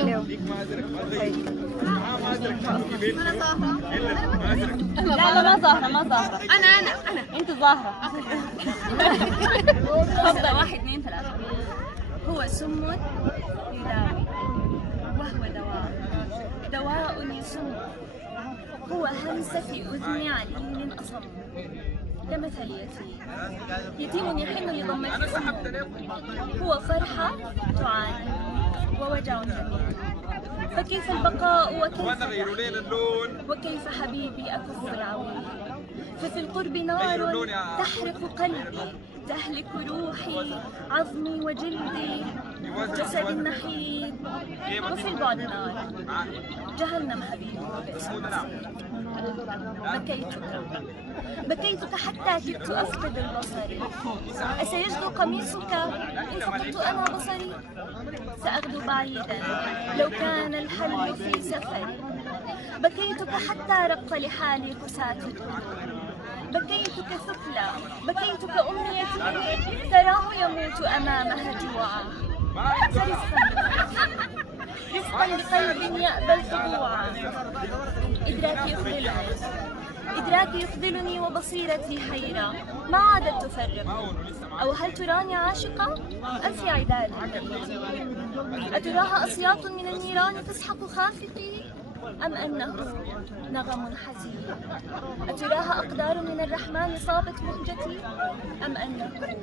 اليوم؟ لا ما ظاهرة أنا أنت ظاهرة. تفضل. 1 2 3. هو سم يداوي وهو دواء يسم. هو همس في أذن عليل أصم. كمثل يتيم يحن لضمة أمه. هو فرحة تعاني ووجع جميل. فكيف البقاء وكيف حبيبي أكف العويل. ففي القرب نار تحرق قلبي تهلك روحي عظمي وجلدي جسدي النحيل. وفي البعد نار جهنم حبيبي وبئس المصير. بكيتك حتى كدت أفقد البصر. أسيجدو قميصك إن فقدت أنا بصري؟ سأغدو بعيدا لو كان الحل في سفري. بكيتك حتى رق لحالي قساة القلوب. بكيتك ثقلا بكيتك أمنيتي تراه يموت أمامها جوعا. رزقا بقلب يأبى الخضوع. إدراكي يخذلني وبصيرتي حيرة. ما عادت تفرق. أو هل تراني عاشقة أم في عداد الميت؟ أتراها أصياط من النيران تسحق خافقي أم أنه نغم حزين؟ أتراها أقدار من الرحمن صابت مهجتي أم أنه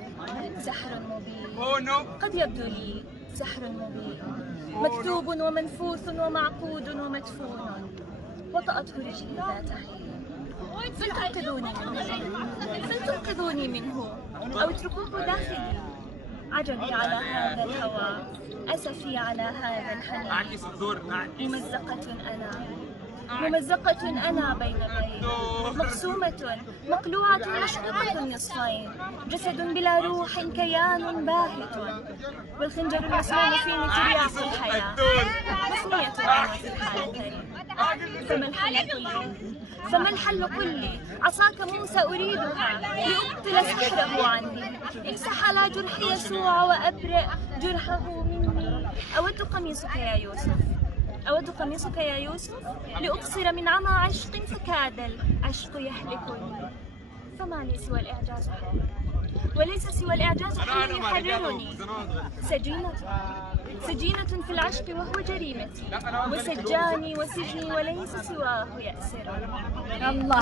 سحر مبين؟ قد يبدو لي سحر مبين مكتوب ومنفوث ومعقود ومدفون. وطأته رجلي ذات حين فلتنقذوني منه أو اتركوه داخلي. عجبي على هذا الهوى أسفي على هذا الحنين. ممزقة أنا بين بين مقسومة مقلوعة مشقوقة النصفين. جسد بلا روح كيان باهت. والخنجر المسموم في مترياق الحياة. مثنية أنا في الحالتين. فما الحل كلي عصاك موسى أريدها لأبطل سحره عني. امسح على جرح يسوع وأبرئ جرحه مني. أود قميصك يا يوسف لأقصر من عمى عشق فكاد العشق يهلكني. فما لي سوى الإعجاز حال وليس سوى الإعجاز حال يحررني. سجينة في العشق وهو جريمتي وسجاني وسجني وليس سواه يأسرني. الله.